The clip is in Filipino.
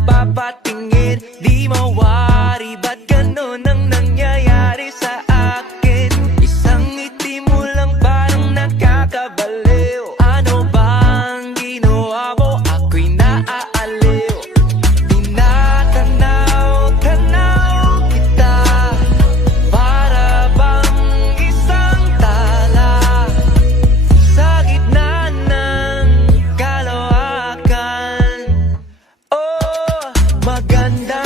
nagpapatingin. Di mawari, ba't ganun ang nangyayari sa akin? Isang ngiti mo lang parang nakakabaliw. Ano bang ginawa mo? Ako'y naaaliw. Tinatanaw-tanaw kita, para bang isang tala sa gitna ng kalawakan. Oh, maganda